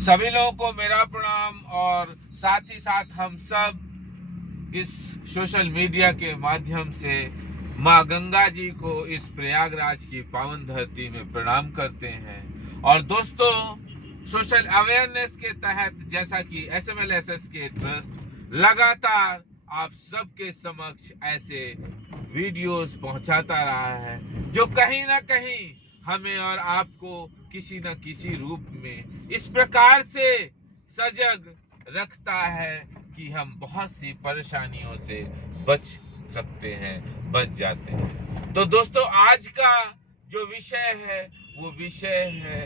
सभी लोगों को मेरा प्रणाम और साथ ही साथ हम सब इस सोशल मीडिया के माध्यम से माँ गंगा जी को इस प्रयागराज की पावन धरती में प्रणाम करते हैं। और दोस्तों, सोशल अवेयरनेस के तहत जैसा कि SMLSS के ट्रस्ट लगातार आप सबके समक्ष ऐसे वीडियोस पहुंचाता रहा है जो कहीं ना कहीं हमें और आपको किसी न किसी रूप में इस प्रकार से सजग रखता है कि हम बहुत सी परेशानियों से बच सकते हैं, बच जाते हैं। तो दोस्तों, आज का जो विषय है वो विषय है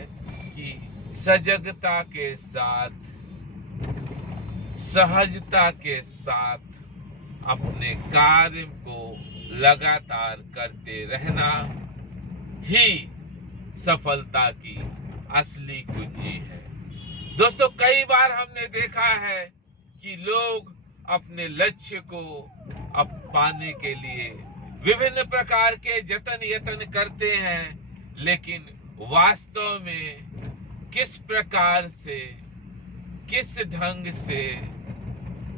कि सजगता के साथ, सहजता के साथ अपने कार्य को लगातार करते रहना ही सफलता की असली कुंजी है। दोस्तों, कई बार हमने देखा है कि लोग अपने लक्ष्य को पाने के लिए विभिन्न प्रकार के जतन यतन करते हैं, लेकिन वास्तव में किस प्रकार से, किस ढंग से,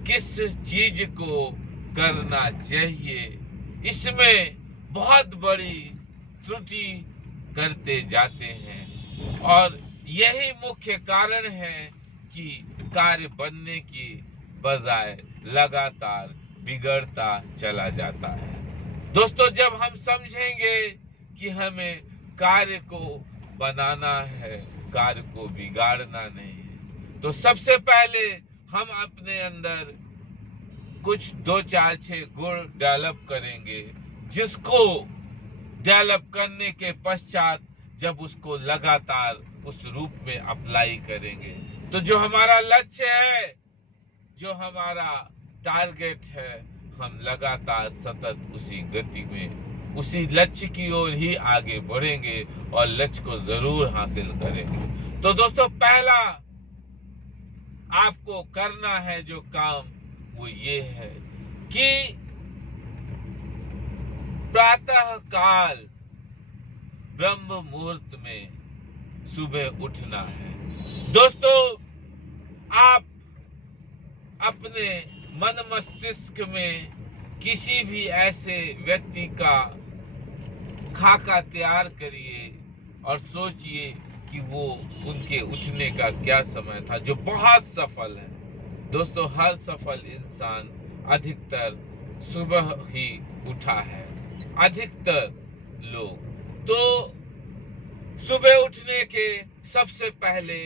किस चीज को करना चाहिए, इसमें बहुत बड़ी त्रुटि करते जाते हैं। और यही मुख्य कारण है कि कार्य बनने की बजाय लगातार बिगड़ता चला जाता है। दोस्तों, जब हम समझेंगे कि हमें कार्य को बनाना है, कार्य को बिगाड़ना नहीं है, तो सबसे पहले हम अपने अंदर कुछ 2, 4, 6 गुण डेवलप करेंगे, जिसको डेवलप करने के पश्चात जब उसको लगातार उस रूप में अप्लाई करेंगे तो जो हमारा लक्ष्य है, जो हमारा टारगेट है, हम लगातार सतत उसी गति में, उसी लक्ष्य की ओर ही आगे बढ़ेंगे और लक्ष्य को जरूर हासिल करेंगे। तो दोस्तों, पहला आपको करना है जो काम, वो ये है कि प्रातः काल ब्रह्म मुहूर्त में सुबह उठना है। दोस्तों, आप अपने मन मस्तिष्क में किसी भी ऐसे व्यक्ति का खाका तैयार करिए और सोचिए कि वो उनके उठने का क्या समय था जो बहुत सफल है। दोस्तों, हर सफल इंसान अधिकतर सुबह ही उठा है, अधिकतर लोग। तो सुबह उठने के सबसे पहले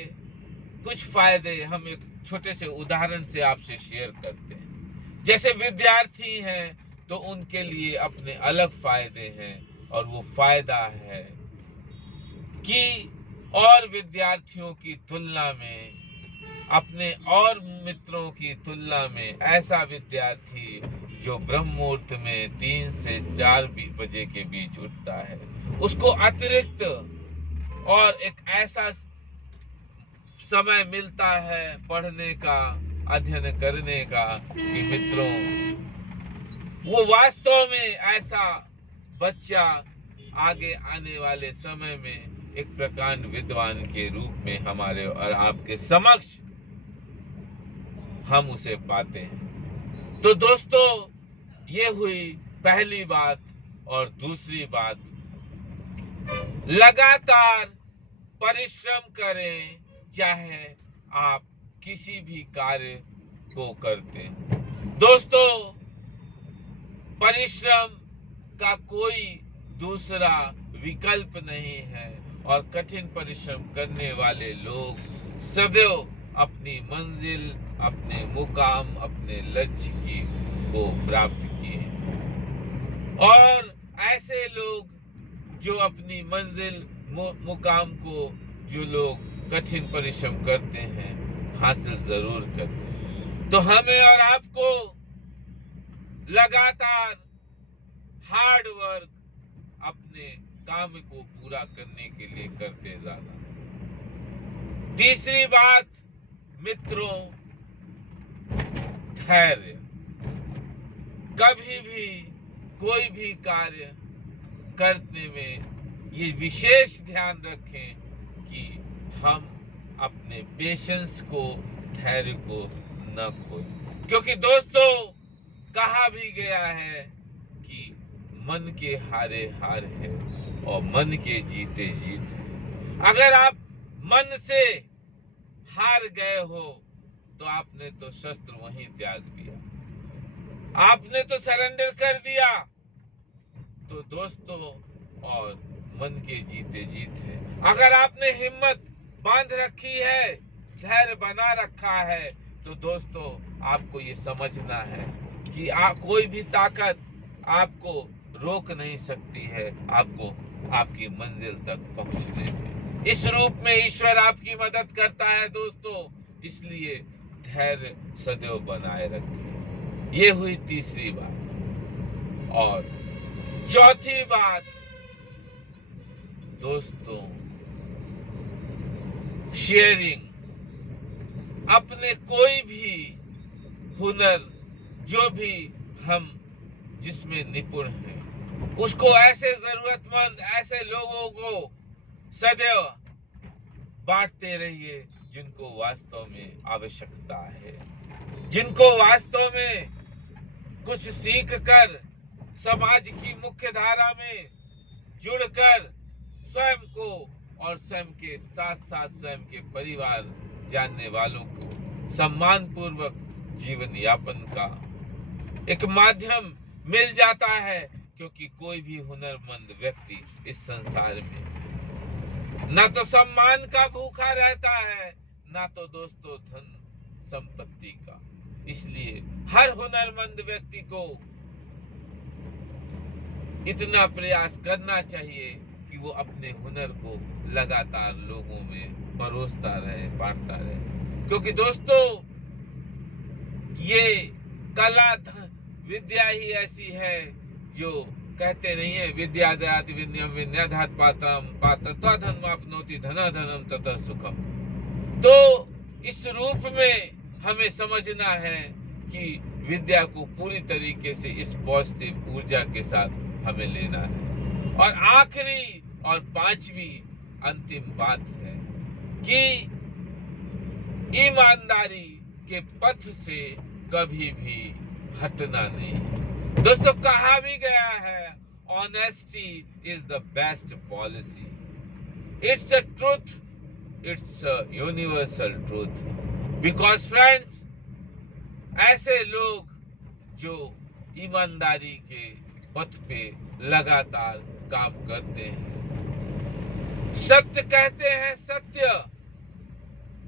कुछ फायदे हम एक छोटे से उदाहरण से आपसे शेयर करते हैं। जैसे विद्यार्थी हैं तो उनके लिए अपने अलग फायदे हैं, और वो फायदा है कि और विद्यार्थियों की तुलना में, अपने और मित्रों की तुलना में ऐसा विद्यार्थी जो ब्रह्म मुहूर्त में 3 से 4 बजे के बीच उठता है, उसको अतिरिक्त और एक ऐसा समय मिलता है पढ़ने का, अध्ययन करने का, कि मित्रों, वो वास्तव में ऐसा बच्चा आगे आने वाले समय में एक प्रकार विद्वान के रूप में हमारे और आपके समक्ष हम उसे पाते हैं। तो दोस्तों, ये हुई पहली बात। और दूसरी बात, लगातार परिश्रम करें, चाहे आप किसी भी कार्य को करते हैं। दोस्तों, परिश्रम का कोई दूसरा विकल्प नहीं है, और कठिन परिश्रम करने वाले लोग सदैव अपनी मंजिल, अपने मुकाम, अपने लक्ष्य की को प्राप्त किए। और ऐसे लोग जो अपनी मंजिल, मुकाम को, जो लोग कठिन परिश्रम करते हैं, हासिल जरूर करते हैं। तो हमें और आपको लगातार हार्ड वर्क अपने काम को पूरा करने के लिए करते जाना। तीसरी बात, मित्रों, धैर्य। कभी भी कोई भी कार्य करने में ये विशेष ध्यान रखें कि हम अपने पेशेंस को, धैर्य को न खोए। क्योंकि दोस्तों कहा भी गया है कि मन के हारे हार है और मन के जीते जीत है। अगर आप मन से हार गए हो तो आपने तो शस्त्र वहीं त्याग दिया, आपने तो सरेंडर कर दिया। तो दोस्तों और मन के जीते जीत है। अगर आपने हिम्मत बांध रखी है, धैर्य बना रखा है, तो दोस्तों आपको ये समझना है कि कोई भी ताकत आपको रोक नहीं सकती है आपको आपकी मंजिल तक पहुंचने में। इस रूप में ईश्वर आपकी मदद करता है दोस्तों, इसलिए धैर्य सदैव बनाए रखें। ये हुई तीसरी बात। और चौथी बात दोस्तों, शेयरिंग। अपने कोई भी हुनर जो भी हम जिसमें निपुण हैं, उसको ऐसे जरूरतमंद, ऐसे लोगों को सदैव बांटते रहिए जिनको वास्तव में आवश्यकता है, जिनको वास्तव में कुछ सीख कर समाज की मुख्य धारा में जुड़कर स्वयं को और स्वयं के साथ साथ स्वयं के परिवार जानने वालों को सम्मान पूर्वक जीवन यापन का एक माध्यम मिल जाता है। क्योंकि कोई भी हुनरमंद व्यक्ति इस संसार में ना तो सम्मान का भूखा रहता है, ना तो दोस्तों धन संपत्ति का। इसलिए हर हुनरमंद व्यक्ति को इतना प्रयास करना चाहिए कि वो अपने हुनर को लगातार लोगों में परोसता रहे, बांटता रहे। क्योंकि दोस्तों ये कला विद्या ही ऐसी है जो कहते नहीं है, विद्या दयाति विद्यम विद्याधात पात्रम पात्रत्वा धनमाप्नोति धना धनम ततः सुखम। तो इस रूप में हमें समझना है कि विद्या को पूरी तरीके से इस पॉजिटिव ऊर्जा के साथ हमें लेना है। और आखिरी और पांचवी अंतिम बात है कि ईमानदारी के पथ से कभी भी हटना नहीं। दोस्तों कहा भी गया है, honesty is the best policy. It's a truth, it's a universal truth. Because friends, ऐसे लोग जो ईमानदारी के पथ पे लगातार काम करते हैं, सत्य कहते हैं, सत्य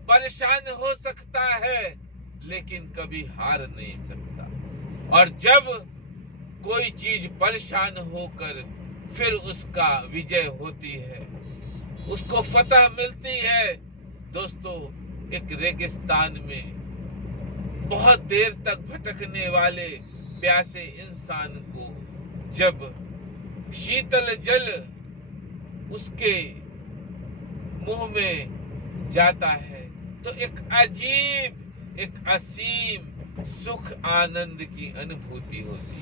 परेशान हो सकता है लेकिन कभी हार नहीं सकता। और जब कोई चीज परेशान होकर फिर उसका विजय होती है, उसको फतह मिलती है, दोस्तों एक रेगिस्तान में बहुत देर तक भटकने वाले प्यासे इंसान को जब शीतल जल उसके मुंह में जाता है तो एक अजीब, एक असीम सुख आनंद की अनुभूति होती है।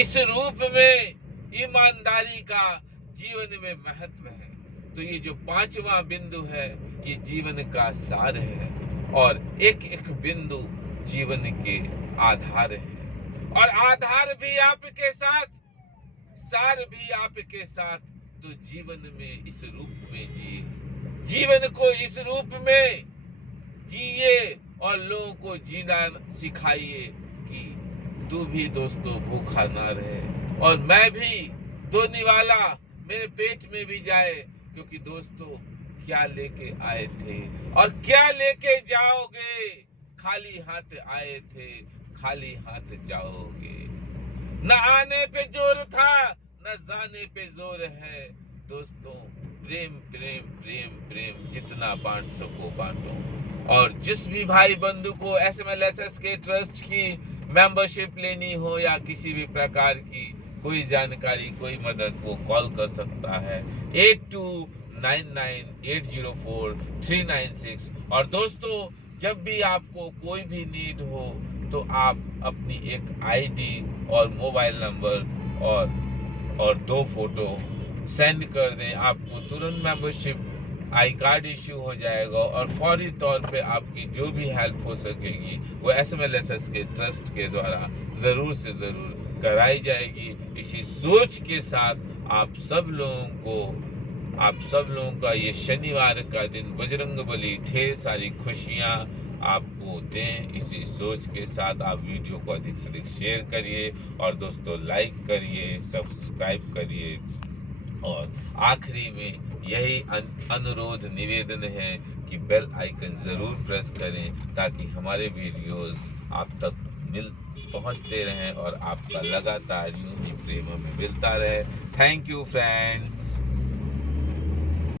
इस रूप में ईमानदारी का जीवन में महत्व है। तो ये जो पांचवा बिंदु है, ये जीवन का सार है और एक एक बिंदु जीवन के आधार है। और आधार भी आपके साथ, सार भी आपके साथ। तो जीवन में इस रूप में जिए, जीवन को इस रूप में जिए और लोगों को जीना सिखाइए कि तू भी दोस्तों भूखा ना रहे और मैं भी दो निवाला मेरे पेट में भी जाए। क्योंकि दोस्तों क्या लेके आए थे और क्या लेके जाओगे। खाली हाथ आए थे, खाली हाथ जाओगे। न आने पे जोर था, न जाने पे जोर है। दोस्तों प्रेम प्रेम प्रेम प्रेम, जितना बांट सको बांटो। और जिस भी भाई बंधु को SMLSS के ट्रस्ट की मेंबरशिप लेनी हो या किसी भी प्रकार की कोई जानकारी, कोई मदद, वो कॉल कर सकता है 8299804396। और दोस्तों जब भी आपको कोई भी नीड हो तो आप अपनी एक ID और मोबाइल नंबर और 2 फोटो सेंड कर दें। आपको तुरंत मेंबरशिप आई कार्ड इश्यू हो जाएगा और फौरी तौर पे आपकी जो भी हेल्प हो सकेगी वो SMLSS के ट्रस्ट के द्वारा ज़रूर से ज़रूर कराई जाएगी। इसी सोच के साथ आप सब लोगों का ये शनिवार का दिन बजरंगबली ढेर सारी खुशियाँ आपको दें। इसी सोच के साथ आप वीडियो को अधिक से अधिक शेयर करिए और दोस्तों लाइक करिए, सब्सक्राइब करिए और आखिरी में यही अनुरोध निवेदन है कि बेल आइकन ज़रूर प्रेस करें ताकि हमारे वीडियोस आप तक पहुंचते रहें और आपका लगातार यूं ही प्रेम हमें मिलता रहे। Thank you friends.